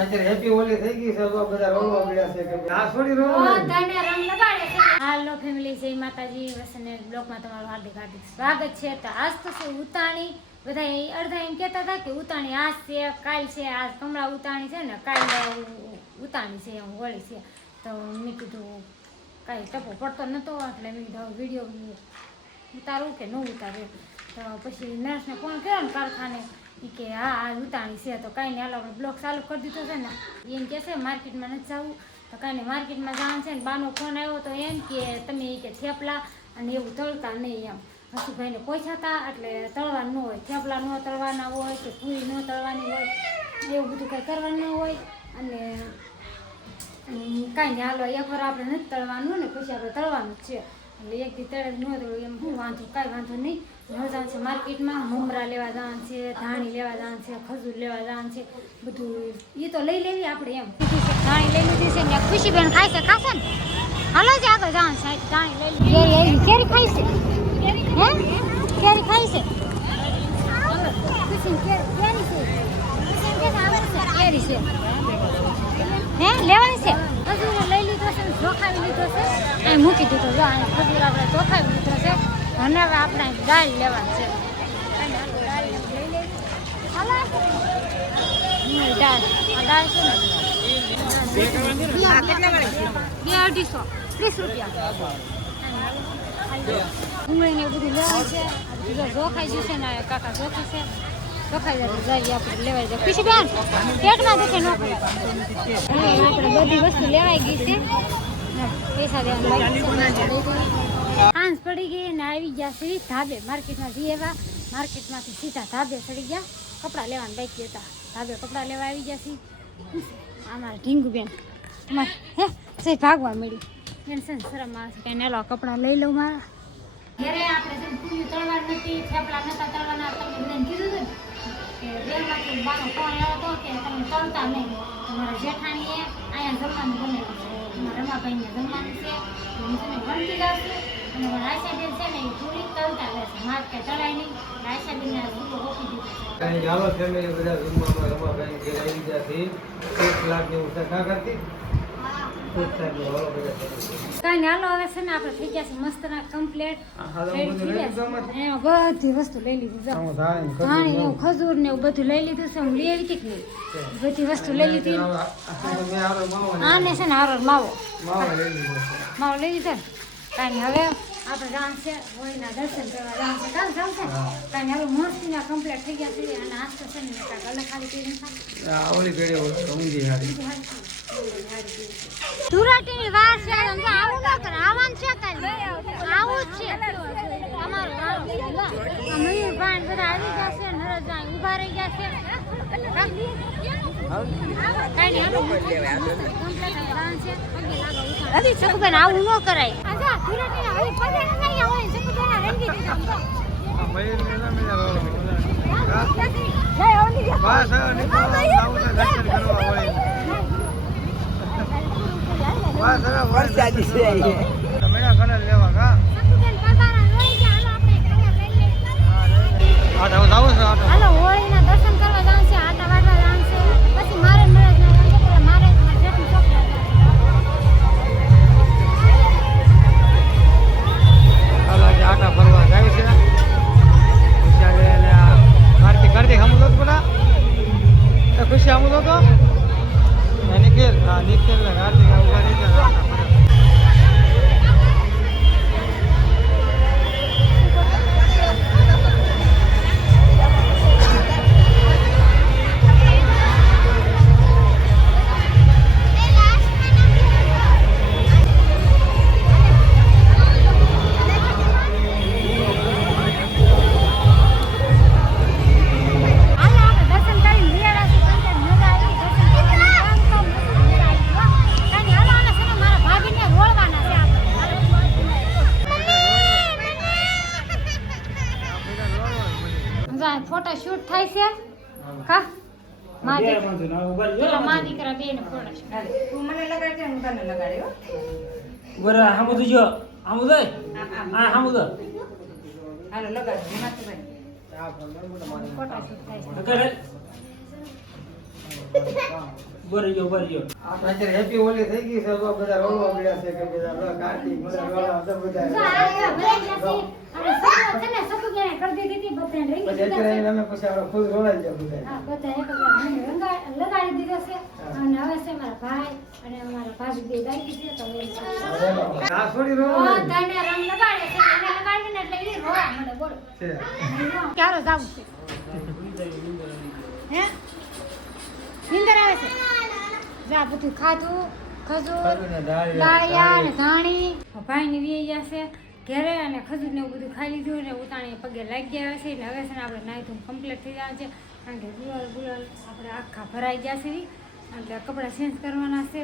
અત્યારે હેપી હોલી થઈ ગઈ છે તો બધા રોવા મળ્યા છે કે આ છોડી રોવા તને રંગ લગાડે છે. હાલો ફેમિલી, જય માતાજી. વસને બ્લોગમાં તમારું હાર્દિક હાર્દિક સ્વાગત છે. તો આજ તો છે ઉતાણી. બધા અડધા એમ કહેતા હતા કે ઉતાણી આજ છે કાલ છે. આજ કમળા ઉતાણી છે ને કાલ ઉતાણી છે, એમ હોળી છે. તો મેં કીધું કાંઈ ટપો પડતો નહોતો એટલે મેં કીધું વિડીયો ઉતારું કે ન ઉતાર્યું. તો પછી નર્સને ફોન કર્યો ને કારખાને કે હા ઉતાણી છે. તો કાંઈ નહીં, હાલો આપણે બ્લોગ ચાલુ કરી દીધો છે ને. એમ કહે છે માર્કેટમાં નથી જવું. તો કાંઈ નહીં, માર્કેટમાં જવાનું છે ને. બાનો ફોન આવ્યો તો એમ કે તમે કે થેપલા અને એવું તળતા નહીં એમ. હસુભાઈને પૂછ્યા હતા એટલે તળવાનું ન હોય, થેપલા ન તળવાના હોય કે પૂરી ન તળવાની હોય, એવું બધું કંઈ કરવાનું ન હોય. અને કાંઈ નહીં, હાલો એકવાર આપણે નથી તળવાનું ને પછી આપણે તળવાનું જ છે. એટલે એક દી તળે ન તળવું એમ શું વાંધો, કાંઈ વાંધો નહીં. જવાનું છે માર્કેટમાં, મમરા લેવા જવાનું છે, ધાણી લેવા જવાનું છે, ખજૂર લેવા જવાનું છે, બધું એ તો લઈ લેવી આપણે એમ. ધાણી લઈ લીધી છે ને ખુશીબેન ખાય છે, ખાશે ને હાલો જ આગળ જવાનું છે. ધાણી લઈ લીધી. કેરી ખાય છે, હે કેરી ખાય છે, ખુશી કેરી છે, કેરી છે હે લેવાની છે. ખજૂર લઈ લીધો છે, ચોખાવી લીધો છે, અહીં મૂકી દીધો. જો અહીં ખજૂર આપણે ચોખાવી લીધો છે. અને હવે આપણે દાળ લેવાની છે. દાળ છે ને 250 30 રૂપિયા. ડુંગળીને એવું બધું લેવાનું છે. બીજા જોખાઈ જશે ને કાકા જોખી છે. જોખાઈ જાય જઈએ આપણે લેવાઈ જાય. ખુશી બેન પેટમાં દુખે ન આપણે બધી વસ્તુ લેવાઈ ગઈ છે. પૈસા દેવાના સાંજ પડી ગઈ ને આવી ગયા છે ધાબે. માર્કેટમાં જઈએ એવા માર્કેટમાંથી સીધા ધાબે ચડી ગયા. કપડાં લેવાના બાકી હતા, ધાબે કપડાં લેવા આવી ગયા છે. અમારે ઢીંગુબેન અમારે હે સહી ભાગવા મળી બેન છે ને શરમ આવે છે. કંઈ નેલો કપડાં લઈ લઉં મારા. ઘરે આપણે જેમ પૂરી તળવા નથી, થેપલા નતા તળવાના. તમને બધાને કીધું હતું કે બેનમાંથી બાનો ફોન આવ્યો હતો કે તમે તળતા નહીં. તમારા જેઠાણીએ અહીંયા જમવાનું બનાવ્યું છે. તમારા રમાભાઈને જમવાનું છે. હું છે ને ગણતી જાઉં છું. અને મારા આશાબેન છે ને એ પૂરી તળતા રહેશે. મારે કે તળાય નહીં. આશાબેનને સૂકો રોકી દીધું છે. કાંઈ હાલો ફેમિલી બધા જમવામાં રમાભાઈ ઘેર આવી ગયા છે. 1 લાખ જેવું છે કા કરતી કાંઈ ને હાલો હવે છે ને આપણે થઈ ગયા છે મસ્ત ના કમ્પ્લીટ. બધી વસ્તુ લઈ લીધી. ધાણી ને ખજૂર ને એવું બધું લઈ લીધું છે. હું લઈ આવી હતી નહીં, બધી વસ્તુ લઈ લીધી. આને છે ને હારો માવો લઈ લીધો ને. કાંઈ હવે આપણે જવાનું છે હોળીના દર્શન કરવા જવાનું છે. કાલ જવું છે કાંઈ હવે મસ્તીના કમ્પ્લીટ થઈ ગયા છે. અને આજ તો છે ને કાંઈક અલગ ખાલી કરી ધુરાટીની વાર છે. આવું ન કરે, આવવાનું છે કાંઈ આવું જ છે અમારું. મયુરભાઈ બધા આવી ગયા છે, નરસભાઈ ઊભા રહી ગયા છે. શકુબેન આવું ન કરાય. હાલો હોળીના દર્શન કરવા જવાનું છે, આટા વાટવા જવાનું છે. પછી મારે મારે આટા ફરવા જાય છે. કાર્તિક હમું તો પેલા ખુશી હમું તો નિખિલ નિખિલ ને કાર્તિક ઉભા રહી ગયા. ફોટો શૂટ થાય છે કા માં દીકરા બે ને ફોટો શૂટ. તું મને લગાડજે, હું તને લગાડ્યો બરા. હામુ જોજો, હામુ દે. હા હામુ દે. હાલો લગાડજો માતુભાઈ. ફોટો શૂટ થાય છે. બરી આપણે અત્યારે હેપી હોલી થઈ ગઈ છે તો બધા રોવા મળ્યા છે કે બધા કાર્તિક બધા રોવા તો જો બધા આ ભરાઈ ગયા છે અને સગો છે ને સગો કે કરી દીધી બધાને રહી પછી અત્યારે અમે પછી આપણે ખુદ રોવાઈ ગયા બધા હા બધા એક લગાડી દીધો છે અને હવે છે મારા ભાઈ અને અમારા ભાભી બે ગાઈ છે તો એ આ છોડી ઓ રોવા તને રંગ લગાડે છે એને લગાડીને એટલે એ રોવા મને બોલો છે ક્યારે જાવું છે હે નીંદર આવે છે જા બધું ખાધું ખજૂર લાયા ને ધાણી ભાઈની વી ગયા છે ઘરે અને ખજૂર ને એવું બધું ખાઈ લીધું ને ઉતાણી પગે લાગી ગયા છે એટલે હવે છે ને આપણે નાહી ધોઈને કમ્પ્લીટ થઈ ગયા છે કારણ કે ગુલાલ આપણે આખા ભરાઈ ગયા છે એટલે કપડાં ચેન્જ કરવાના છે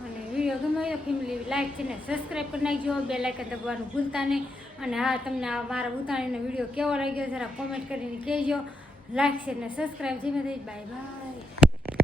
અને વિડીયો ગમે તો ફેમિલી લાઈક છે ને સબસ્ક્રાઈબ કરી નાખજો બે લાઈકન દબાવવાનું ભૂલતા નહીં અને હા તમને આ મારા ઉતાણીનો વિડીયો કેવો લાગ્યો જરા કોમેન્ટ કરીને કહેજો લાઈક છે ને સબસ્ક્રાઈબ ધીમે ધીમે બાય બાય